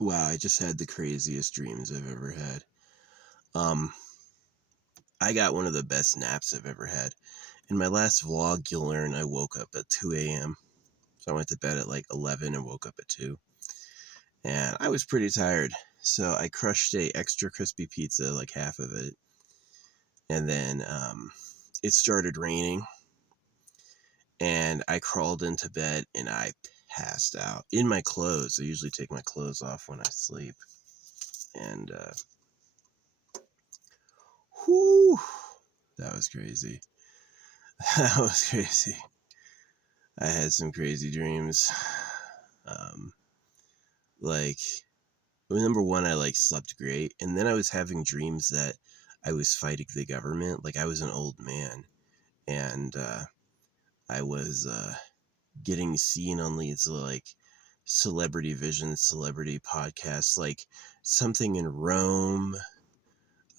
Wow, I just had the craziest dreams I've ever had. Um, I got one of the best naps I've ever had. In my last vlog, you'll learn I woke up at 2 a.m. So I went to bed at like 11 and woke up at 2. And I was pretty tired. So I crushed a extra crispy pizza, like half of it. And then it started raining. And I crawled into bed and I passed out in my clothes. I usually take my clothes off when I sleep. And whew, that was crazy. That was crazy. I had some crazy dreams. Um, like, well, number one, I like slept great, and then I was having dreams that I was fighting the government. Like I was an old man, and I was getting seen on these like celebrity vision, celebrity podcasts, like something in Rome.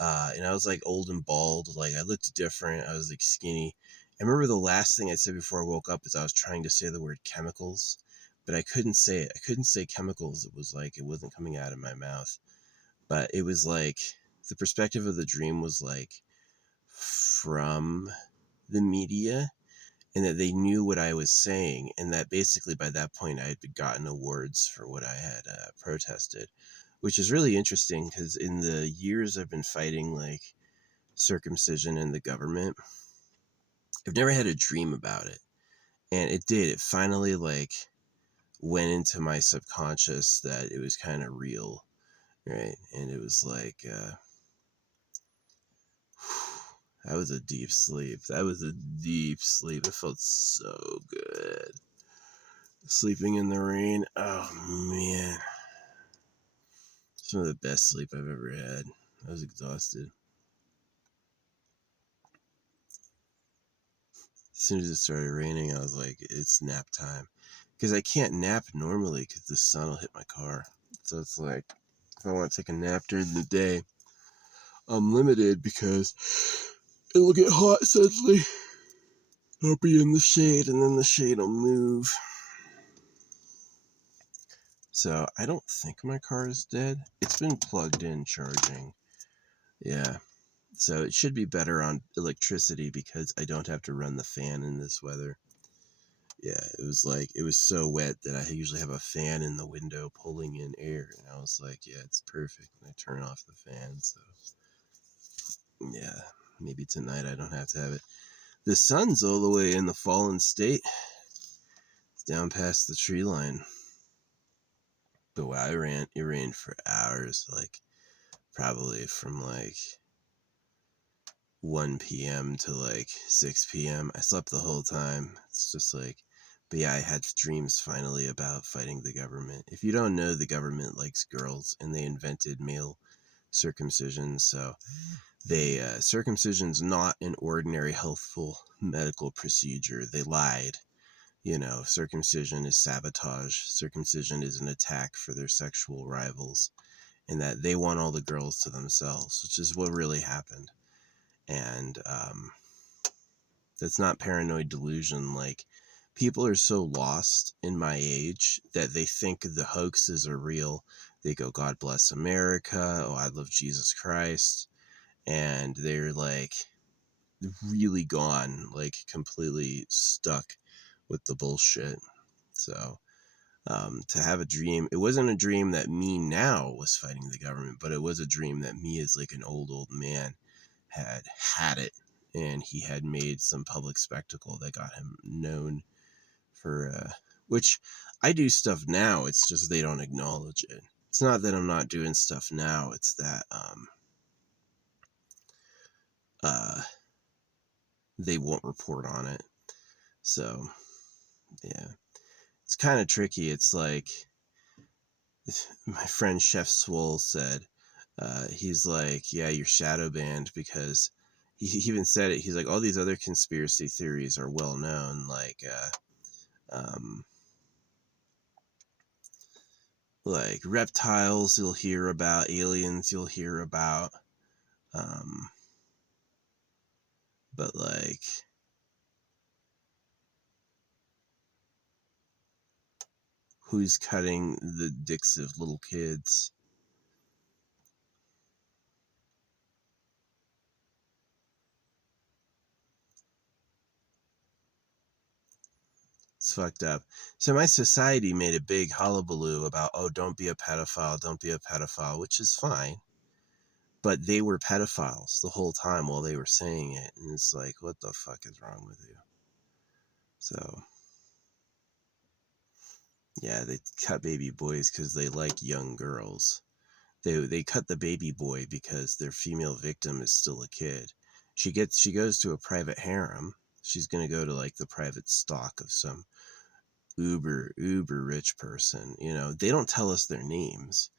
And I was like old and bald, like I looked different. I was like skinny. I remember the last thing I said before I woke up is I was trying to say the word chemicals, but I couldn't say it. I couldn't say chemicals. It was like it wasn't coming out of my mouth. But it was like the perspective of the dream was like from the media, and that they knew what I was saying, and that basically by that point I had gotten awards for what I had protested, which is really interesting because in the years I've been fighting like circumcision in the government, I've never had a dream about it. And it did. It finally like went into my subconscious that it was kind of real, right? And it was like that was a deep sleep. That was a deep sleep. It felt so good. Sleeping in the rain. Oh man. Some of the best sleep I've ever had. I was exhausted. As soon as it started raining, I was like, it's nap time. Because I can't nap normally because the sun will hit my car. So it's like, if I want to take a nap during the day, I'm limited because it'll get hot suddenly. I'll be in the shade and then the shade will move. So I don't think my car is dead. It's been plugged in charging. Yeah. So it should be better on electricity because I don't have to run the fan in this weather. Yeah, it was like, it was so wet that I usually have a fan in the window pulling in air. And I was like, yeah, it's perfect. And I turn off the fan. So yeah, maybe tonight I don't have to have it. The sun's all the way in the fallen state. It's down past the tree line. But wow, it rained for hours, like probably from like 1 p.m. to like 6 p.m. I slept the whole time. It's just like, but yeah, I had dreams finally about fighting the government. If you don't know, the government likes girls and they invented male circumcision. So they, circumcision's not an ordinary healthful medical procedure. They lied. You know, circumcision is sabotage. Circumcision is an attack for their sexual rivals, and that they want all the girls to themselves, which is what really happened. And that's not paranoid delusion. Like, people are so lost in my age that they think the hoaxes are real. They go, God bless America. Oh, I love Jesus Christ. And they're like really gone, like completely stuck with the bullshit. So, to have a dream, it wasn't a dream that me now was fighting the government, but it was a dream that me as like an old man had it, and he had made some public spectacle that got him known for which I do stuff now. It's just they don't acknowledge it. It's not that I'm not doing stuff now, it's that uh they won't report on it. So yeah, it's kind of tricky. It's like my friend Chef Swole said, he's like, yeah, you're shadow banned because he even said it. He's like, all these other conspiracy theories are well known, um, like reptiles you'll hear about, aliens you'll hear about, um, but who's cutting the dicks of little kids. It's fucked up. So my society made a big hullabaloo about, oh, don't be a pedophile, which is fine. But they were pedophiles the whole time while they were saying it. And it's like, what the fuck is wrong with you? So, yeah, they cut baby boys because they like young girls. They cut the baby boy because their female victim is still a kid. She goes to a private harem. She's gonna go to like the private stock of some uber rich person. You know, they don't tell us their names.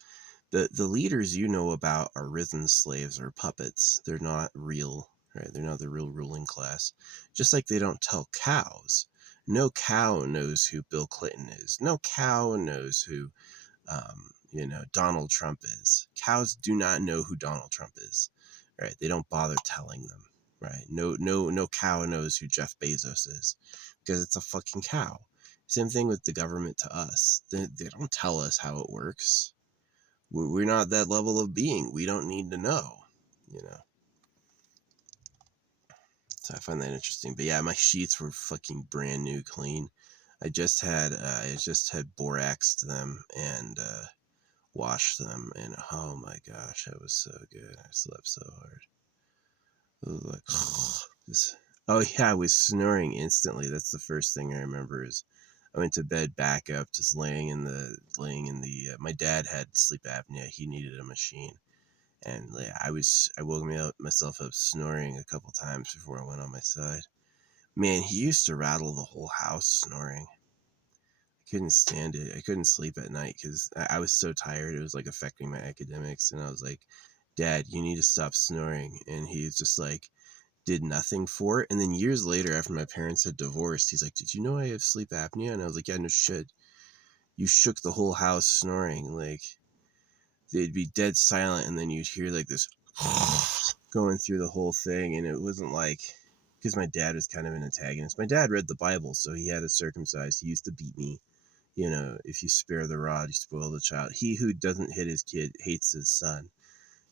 The leaders you know about are risen slaves or puppets. They're not real, right? They're not the real ruling class. Just like they don't tell cows. No cow knows who Bill Clinton is. No cow knows who Donald Trump is. Cows do not know who Donald Trump is, right? They don't bother telling them, right? No cow knows who Jeff Bezos is because it's a fucking cow. Same thing with the government to us. They don't tell us how it works. We're not that level of being. We don't need to know, you know. So I find that interesting. But yeah, my sheets were fucking brand new, clean. I just had boraxed them and washed them, and oh my gosh, it was so good. I slept so hard. It was like this. Oh yeah, I was snoring instantly. That's the first thing I remember is I went to bed back up, just laying in the. My dad had sleep apnea. He needed a machine, and like, I woke myself up snoring a couple times before I went on my side. Man, he used to rattle the whole house snoring. I couldn't stand it. I couldn't sleep at night because I was so tired. It was like affecting my academics, and I was like, "Dad, you need to stop snoring." And he just like did nothing for it. And then years later, after my parents had divorced, he's like, "Did you know I have sleep apnea?" And I was like, "Yeah, no shit. You shook the whole house snoring. Like they'd be dead silent, and then you'd hear like this going through the whole thing, and it wasn't like." Because my dad was kind of an antagonist. My dad read the Bible, so he had us circumcised. He used to beat me. You know, if you spare the rod, you spoil the child. He who doesn't hit his kid hates his son.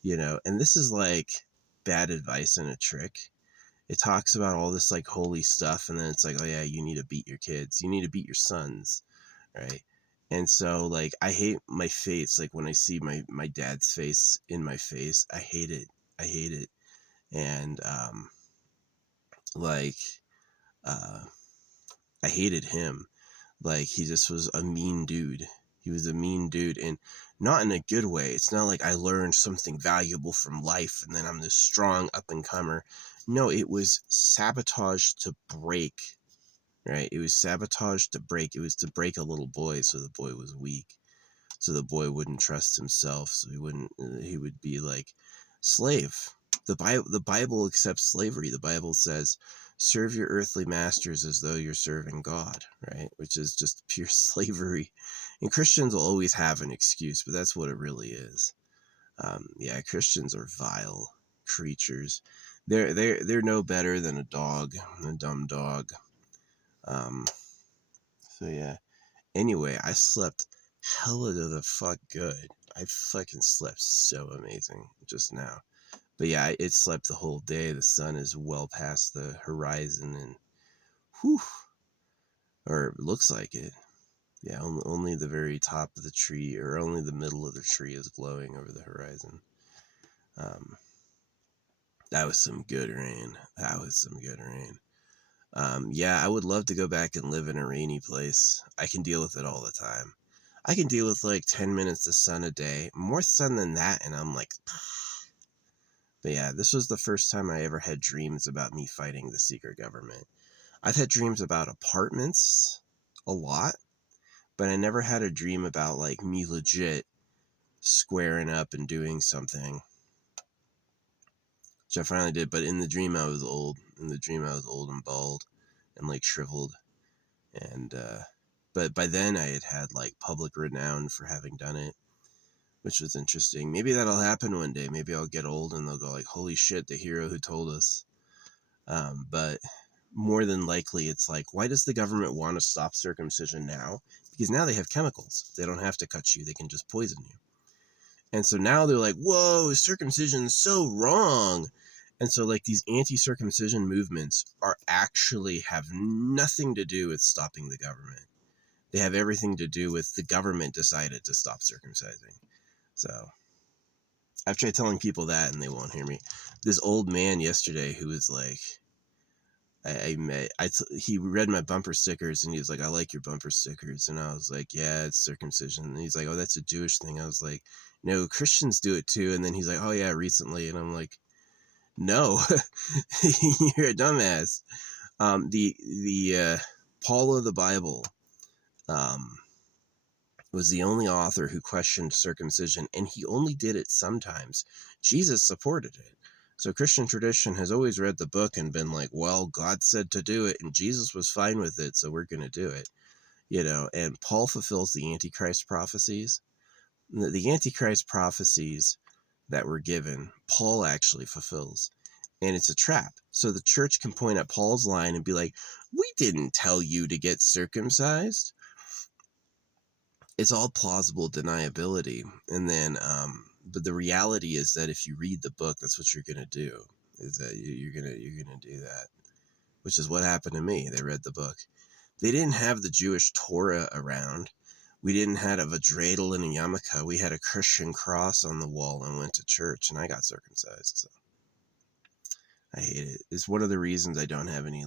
You know, and this is like bad advice and a trick. It talks about all this like holy stuff, and then it's like, oh yeah, you need to beat your kids. You need to beat your sons, right? And so like I hate my face. Like when I see my dad's face in my face, I hate it. I hate it. And like uh, I hated him. Like he just was a mean dude. He was a mean dude, and not in a good way. It's not like I learned something valuable from life and then I'm this strong up and comer. No, it was sabotage to break, right? It was sabotage to break. It was to break a little boy so the boy was weak. So the boy wouldn't trust himself. So he would be like slave. The Bible accepts slavery. The Bible says, serve your earthly masters as though you're serving God, right? Which is just pure slavery. And Christians will always have an excuse, but that's what it really is. Yeah, Christians are vile creatures. They're no better than a dog, a dumb dog. Um, so yeah. Anyway, I slept hella to the fuck good. I fucking slept so amazing just now. But yeah, it slept the whole day. The sun is well past the horizon, and whew, or it looks like it. Yeah, only the very top of the tree, or only the middle of the tree, is glowing over the horizon. Um, that was some good rain. That was some good rain. Yeah, I would love to go back and live in a rainy place. I can deal with it all the time. I can deal with like 10 minutes of sun a day. More sun than that, and I'm like, but yeah, this was the first time I ever had dreams about me fighting the secret government. I've had dreams about apartments a lot, but I never had a dream about like me legit squaring up and doing something, which I finally did. But in the dream, I was old. In the dream, I was old and bald and like shriveled. And, but by then I had like public renown for having done it, which was interesting. Maybe that'll happen one day. Maybe I'll get old and they'll go like, holy shit, the hero who told us. But more than likely, it's like, why does the government want to stop circumcision now? because now they have chemicals. They don't have to cut you. They can just poison you. And so now they're like, whoa, circumcision's so wrong. And so like these anti-circumcision movements are actually have nothing to do with stopping the government. They have everything to do with the government decided to stop circumcising. So I've tried telling people that and they won't hear me. This old man yesterday who was like, he read my bumper stickers and he was like, I like your bumper stickers. And I was like, yeah, it's circumcision. And he's like, oh, that's a Jewish thing. I was like, no, Christians do it too. And then he's like, oh yeah, recently. And I'm like, no, you're a dumbass. The Paul of the Bible was the only author who questioned circumcision, and he only did it sometimes. Jesus supported it. So Christian tradition has always read the book and been like, well, God said to do it, and Jesus was fine with it, so we're going to do it. And Paul fulfills the Antichrist prophecies. The Antichrist prophecies that were given, Paul actually fulfills. And it's a trap. So the church can point at Paul's line and be like, we didn't tell you to get circumcised. It's all plausible deniability. And then, but the reality is that if you read the book, that's what you're going to do, is that you're going to do that, which is what happened to me. They read the book. They didn't have the Jewish Torah around. We didn't have a dreidel and a yarmulke. We had a Christian cross on the wall and went to church, and I got circumcised. So I hate it. It's one of the reasons I don't have any,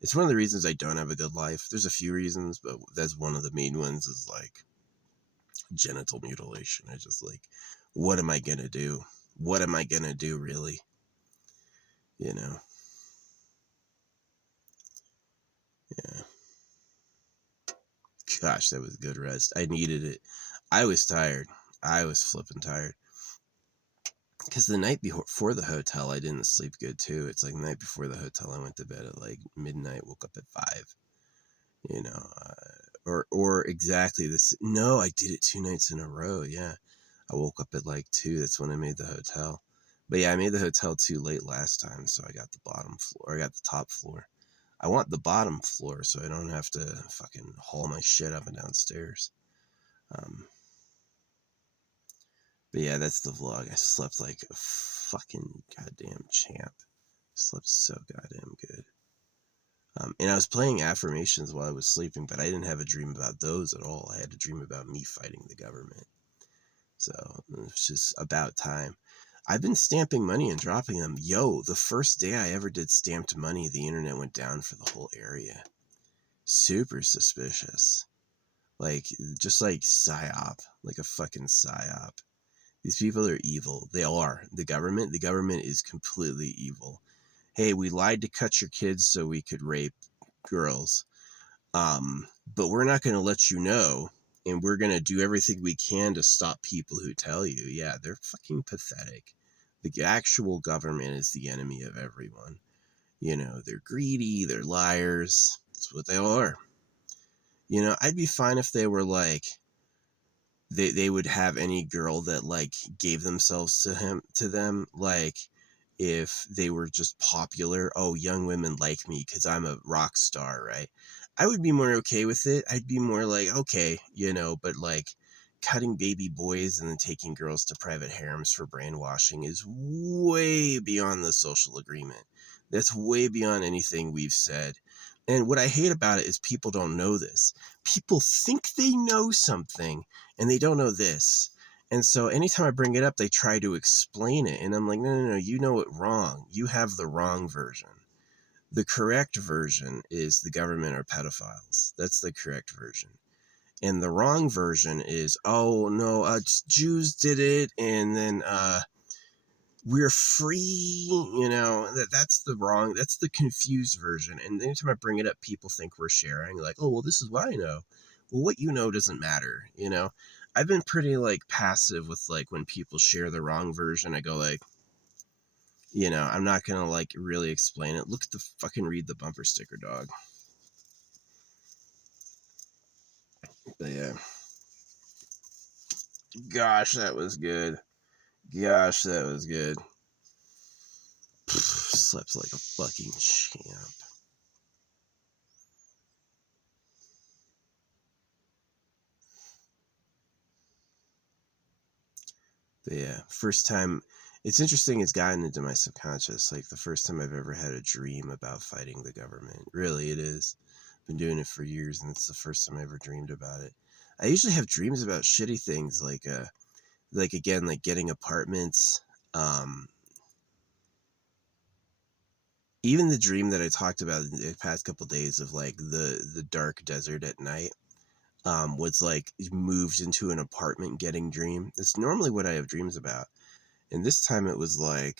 it's one of the reasons I don't have a good life. There's a few reasons, but that's one of the main ones is genital mutilation. I just what am I going to do? What am I going to do really? Yeah. Gosh, that was good rest. I needed it. I was tired. I was flipping tired. Because the night before the hotel, I didn't sleep good too. It's like the night before the hotel, I went to bed at midnight, woke up at 5, or exactly this. No, I did it 2 nights in a row. Yeah. I woke up at 2. That's when I made the hotel. But yeah, I made the hotel too late last time. So I got the bottom floor. I got the top floor. I want the bottom floor so I don't have to fucking haul my shit up and downstairs. But yeah, that's the vlog. I slept like a fucking goddamn champ. Slept so goddamn good. And I was playing affirmations while I was sleeping, but I didn't have a dream about those at all. I had a dream about me fighting the government. So it's just about time. I've been stamping money and dropping them. Yo, the first day I ever did stamped money, the internet went down for the whole area. Super suspicious. Just like psyop. Like a fucking psyop. These people are evil. They are. The government is completely evil. Hey, we lied to cut your kids so we could rape girls. But we're not going to let you know. And we're going to do everything we can to stop people who tell you. Yeah, they're fucking pathetic. The actual government is the enemy of everyone. They're greedy. They're liars. That's what they are. I'd be fine if they were they would have any girl that gave themselves to them, if they were just popular. Oh, young women like me because I'm a rock star, right? I would be more okay with it. I'd be more okay, but cutting baby boys and then taking girls to private harems for brainwashing is way beyond the social agreement. That's way beyond anything we've said. And what I hate about it is people don't know this. People think they know something and they don't know this. And so anytime I bring it up, they try to explain it. And I'm like, no, you know it wrong. You have the wrong version. The correct version is the government are pedophiles. That's the correct version. And the wrong version is, oh, no, Jews did it. And then we're free, that's the confused version. And anytime I bring it up, people think we're sharing oh, well, this is what I know. Well, what you know doesn't matter. I've been pretty passive with when people share the wrong version. I go I'm not gonna really explain it. Look at the fucking read the bumper sticker, dog. But yeah, gosh, that was good. Slept like a fucking champ. But yeah, first time. It's interesting. It's gotten into my subconscious. Like the first time I've ever had a dream about fighting the government. Really, it is. Been doing it for years, and it's the first time I ever dreamed about it. I usually have dreams about shitty things, like again, like getting apartments. Um, Even the dream that I talked about in the past couple of days of like the dark desert at night, was like moved into an apartment getting dream. It's normally what I have dreams about. And this time it was like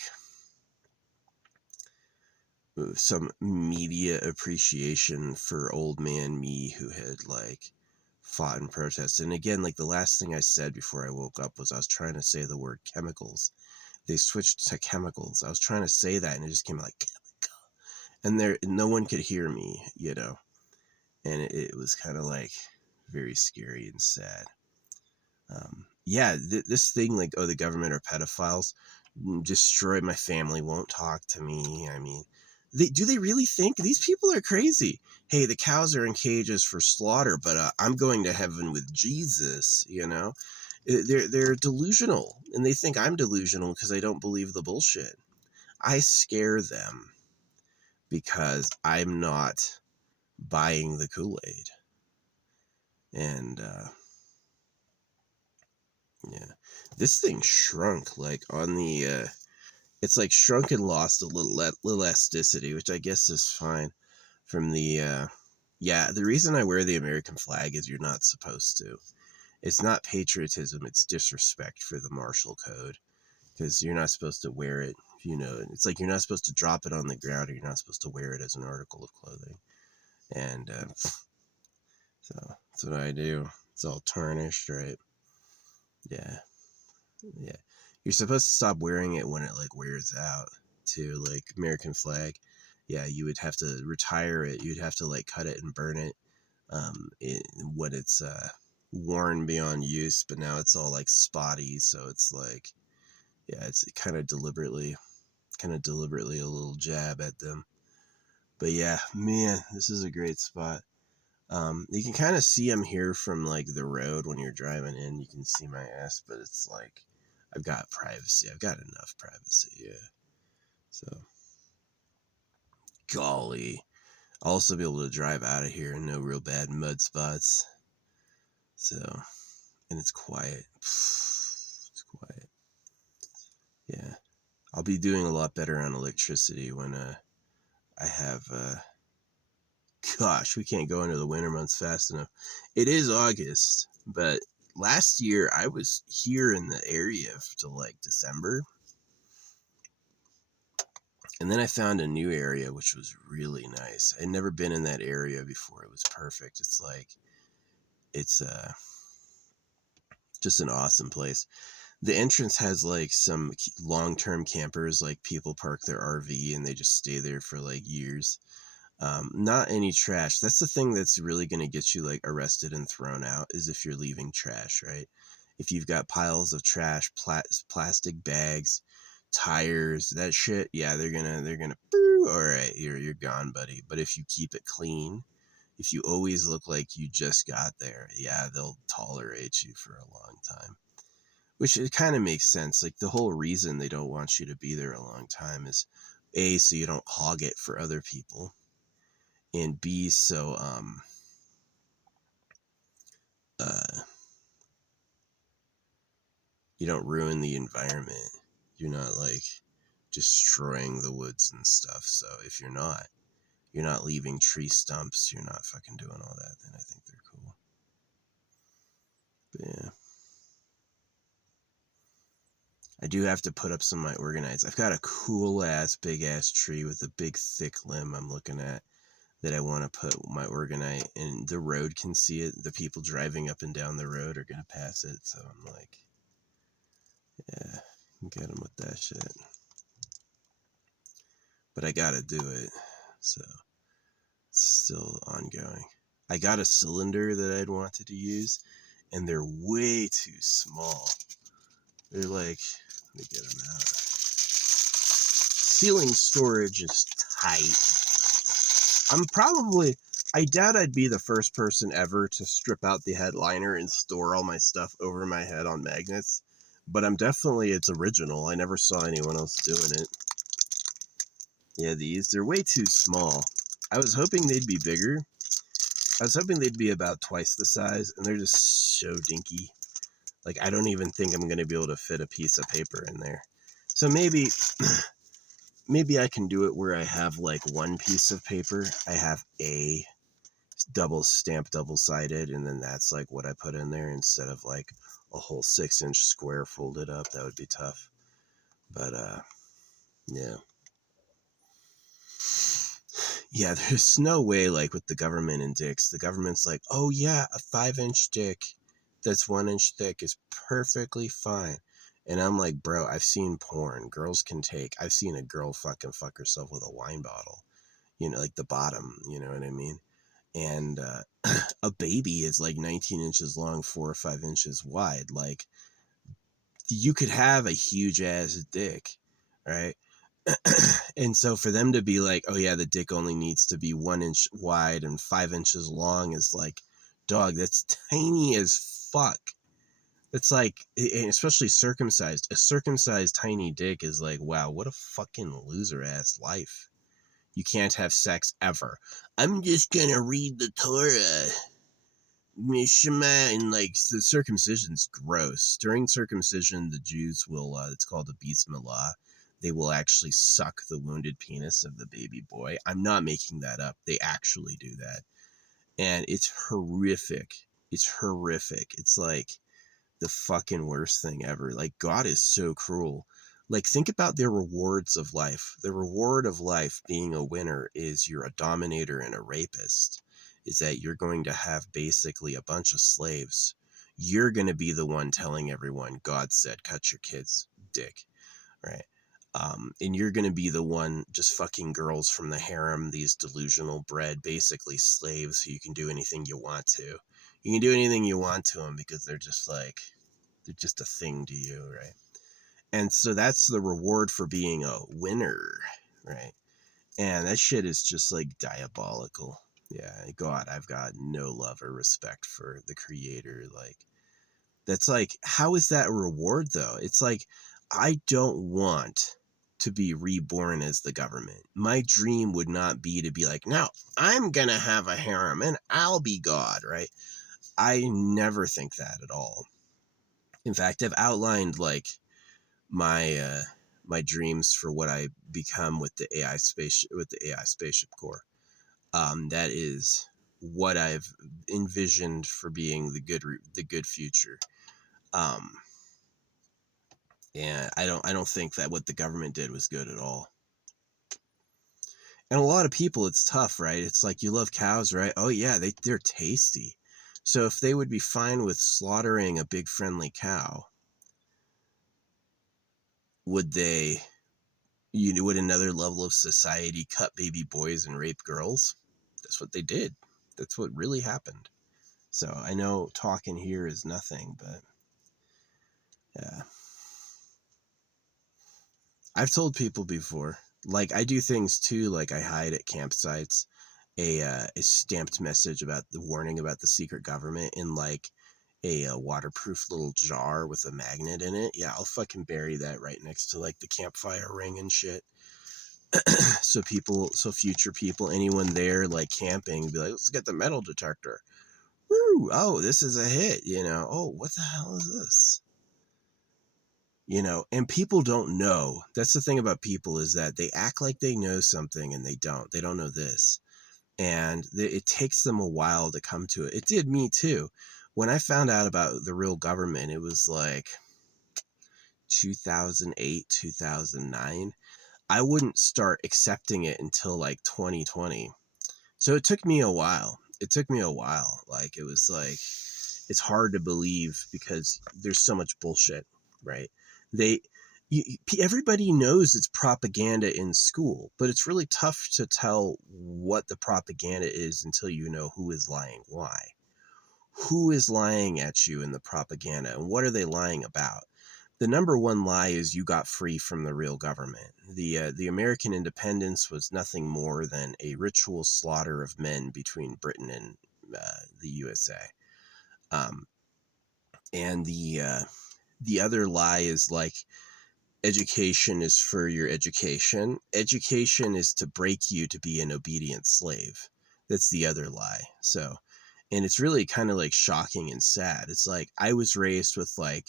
some media appreciation for old man me who had like fought in protest. And again, like the last thing I said before I woke up was I was trying to say the word chemicals. They switched to chemicals. I was trying to say that and it just came out like chemical. And there no one could hear me, you know. And it was kind of like very scary and sad. Yeah, this thing like, oh, the government are pedophiles, destroyed my family, won't talk to me. I mean, do they really think these people are crazy? Hey, the cows are in cages for slaughter, but I'm going to heaven with Jesus. You know, they're delusional, and they think I'm delusional because I don't believe the bullshit. I scare them because I'm not buying the Kool-Aid, and yeah, this thing shrunk like on the. It's like shrunk and lost a little elasticity, which I guess is fine from the. Yeah, the reason I wear the American flag is you're not supposed to. It's not patriotism; it's disrespect for the martial code because you're not supposed to wear it. You know, it's like you're not supposed to drop it on the ground, or you're not supposed to wear it as an article of clothing. And so that's what I do. It's all tarnished, right? Yeah. Yeah. You're supposed to stop wearing it when it like wears out too, like American flag. Yeah, you would have to retire it. You'd have to like cut it and burn it, when it's worn beyond use, but now it's all like spotty, so it's like yeah, it's kind of deliberately a little jab at them. But yeah, man, this is a great spot. You can kind of see I'm here from like the road when you're driving in. You can see my ass, but it's like I've got privacy. I've got enough privacy. Yeah. So, golly, I'll also be able to drive out of here and no real bad mud spots. So, and it's quiet. It's quiet. Yeah. I'll be doing a lot better on electricity when I have gosh, we can't go into the winter months fast enough. It is August, but last year I was here in the area till like December. And then I found a new area which was really nice. I'd never been in that area before. It was perfect. It's like it's just an awesome place. The entrance has like some long-term campers, like people park their RV and they just stay there for like years. Not any trash. That's the thing that's really going to get you like arrested and thrown out is if you're leaving trash, right? If you've got piles of trash, plastic bags, tires, that shit, yeah, they're gonna all right, you're gone, buddy. But if you keep it clean, if you always look like you just got there, yeah, they'll tolerate you for a long time. Which it kind of makes sense. Like the whole reason they don't want you to be there a long time is A, so you don't hog it for other people, and B, so uh you don't ruin the environment. You're not like destroying the woods and stuff. So if you're not leaving tree stumps, you're not fucking doing all that, then I think they're cool. But yeah. I do have to put up some of my organites. I've got a cool ass big ass tree with a big thick limb I'm looking at that I want to put my organite, and the road can see it. The people driving up and down the road are gonna pass it, so I'm like, yeah, get them with that shit. But I gotta do it, so it's still ongoing. I got a cylinder that I'd wanted to use, and they're way too small. They're like, let me get them out. Ceiling storage is tight. I doubt I'd be the first person ever to strip out the headliner and store all my stuff over my head on magnets. but I'm definitely, it's original. I never saw anyone else doing it. Yeah, they're way too small. I was hoping they'd be bigger. I was hoping they'd be about twice the size, and they're just so dinky. Like, I don't even think I'm going to be able to fit a piece of paper in there. So maybe maybe I can do it where I have like one piece of paper. I have a double-sided, and then that's like what I put in there instead of like a whole 6-inch square folded up. That would be tough. But yeah. Yeah, there's no way, like with the government and dicks, the government's like, oh yeah, a 5-inch dick that's 1 inch thick is perfectly fine. And I'm like, bro, I've seen porn. I've seen a girl fucking fuck herself with a wine bottle, like the bottom, you know what I mean? And a baby is like 19 inches long, 4 or 5 inches wide. Like, you could have a huge ass dick, right? And so for them to be like, oh yeah, the dick only needs to be 1 inch wide and 5 inches long is like, dog, that's tiny as fuck. It's like, especially circumcised. A circumcised tiny dick is like, wow, what a fucking loser ass life. You can't have sex ever. I'm just gonna read the Torah. Mishma, and like the circumcision's gross. During circumcision, the Jews will, it's called a Bris Milah. They will actually suck the wounded penis of the baby boy. I'm not making that up. They actually do that. And it's horrific. It's horrific. It's like the fucking worst thing ever. Like, God is so cruel. Like, think about the rewards of life. The reward of life being a winner is you're a dominator and a rapist. Is that you're going to have basically a bunch of slaves. You're going to be the one telling everyone, God said, cut your kid's dick, right? And you're going to be the one just fucking girls from the harem, these delusional bred, basically slaves who you can do anything you want to. You can do anything you want to them because they're just a thing to you, right? And so that's the reward for being a winner, right? And that shit is just like diabolical. Yeah, God, I've got no love or respect for the creator. Like, that's like, how is that a reward though? It's like, I don't want to be reborn as the government. My dream would not be to be like, now I'm gonna have a harem and I'll be God, right? I never think that at all. In fact, I've outlined like my dreams for what I become with the AI spaceship core. That is what I've envisioned for being the good future. Um, and I don't think that what the government did was good at all. And a lot of people, it's tough, right? It's like, you love cows, right? Oh yeah, they're tasty. So if they would be fine with slaughtering a big friendly cow, would they, would another level of society cut baby boys and rape girls? That's what they did. That's what really happened. So I know talking here is nothing, but yeah. I've told people before, like, I do things too, like I hide at campsites a stamped message about the warning about the secret government in like a waterproof little jar with a magnet in it. Yeah, I'll fucking bury that right next to like the campfire ring and shit. So future people, anyone there like camping, be like, let's get the metal detector. Woo! Oh, this is a hit. Oh, what the hell is this? And people don't know. That's the thing about people, is that they act like they know something and they don't. They don't know this. And it takes them a while to come to it. It did me too. When I found out about the real government, it was like 2008, 2009. I wouldn't start accepting it until like 2020. So it took me a while. Like, it was like, it's hard to believe because there's so much bullshit, right? They, everybody knows it's propaganda in school, but it's really tough to tell what the propaganda is until you know who is lying why. Who is lying at you in the propaganda, and what are they lying about? The number one lie is you got free from the real government. The American independence was nothing more than a ritual slaughter of men between Britain and the USA. Um, and the other lie is like, education is for your education. Education is to break you to be an obedient slave. That's the other lie. So, and it's really kind of like shocking and sad. It's like I was raised with like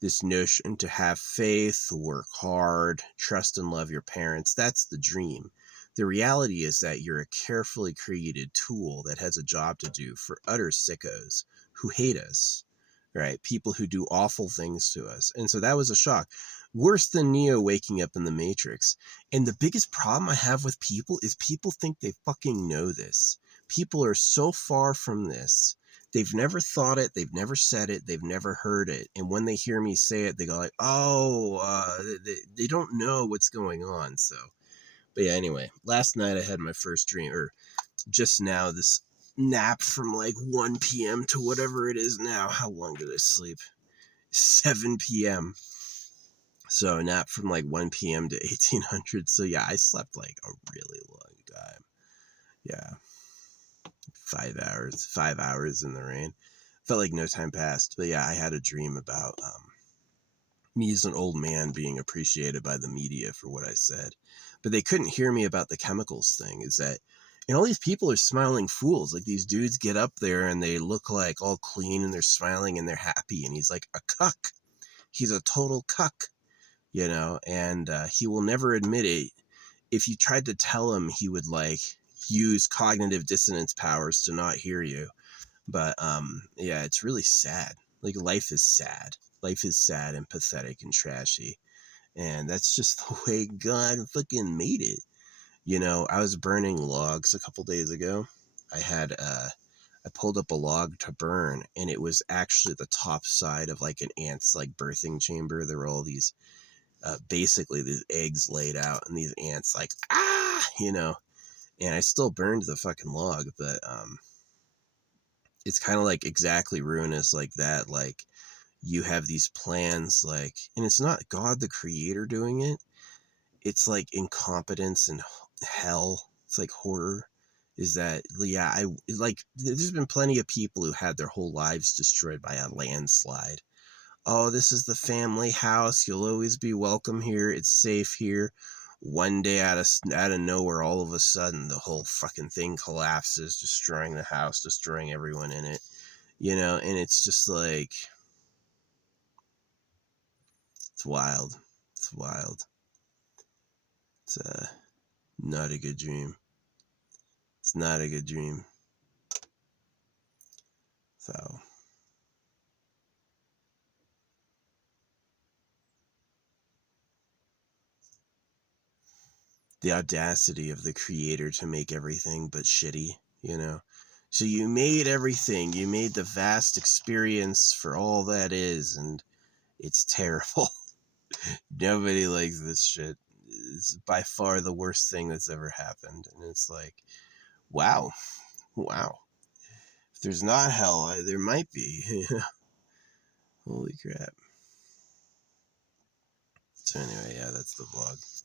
this notion to have faith, work hard, trust and love your parents. That's the dream. The reality is that you're a carefully created tool that has a job to do for utter sickos who hate us, right? People who do awful things to us. And so that was a shock. Worse than Neo waking up in the Matrix. And the biggest problem I have with people is people think they fucking know this. People are so far from this. They've never thought it. They've never said it. They've never heard it. And when they hear me say it, they go like, oh, they don't know what's going on. So, but yeah, anyway, last night I had my first dream, or just now, this nap from like 1 p.m. to whatever it is now. How long did I sleep? 7 p.m. So a nap from like 1 p.m. to 1800. So yeah, I slept like a really long time. Yeah. 5 hours in the rain. Felt like no time passed. But yeah, I had a dream about me as an old man being appreciated by the media for what I said. But they couldn't hear me about the chemicals thing. Is that, you know, all these people are smiling fools. Like these dudes get up there and they look like all clean and they're smiling and they're happy. And he's like a cuck. He's a total cuck, you know, and he will never admit it. If you tried to tell him, he would like use cognitive dissonance powers to not hear you. But yeah, it's really sad. Like life is sad. Life is sad and pathetic and trashy. And that's just the way God fucking made it. You know, I was burning logs a couple days ago. I pulled up a log to burn, and it was actually the top side of like an ant's like birthing chamber. There were all these basically these eggs laid out, and these ants like, ah, you know. And I still burned the fucking log, but it's kind of like exactly ruinous like that. Like you have these plans, like, and it's not God the creator doing it. It's like incompetence and hell. It's like horror. Is that, yeah, I like, there's been plenty of people who had their whole lives destroyed by a landslide. Oh, this is the family house. You'll always be welcome here. It's safe here. One day out of nowhere, all of a sudden, the whole fucking thing collapses, destroying the house, destroying everyone in it. You know, and it's just like, it's wild. It's wild. It's not a good dream. It's not a good dream. So, the audacity of the creator to make everything but shitty, you know? So you made everything. You made the vast experience for all that is, and it's terrible. Nobody likes this shit. It's by far the worst thing that's ever happened. And it's like, wow. Wow. If there's not hell, there might be. Holy crap. So anyway, yeah, that's the vlog.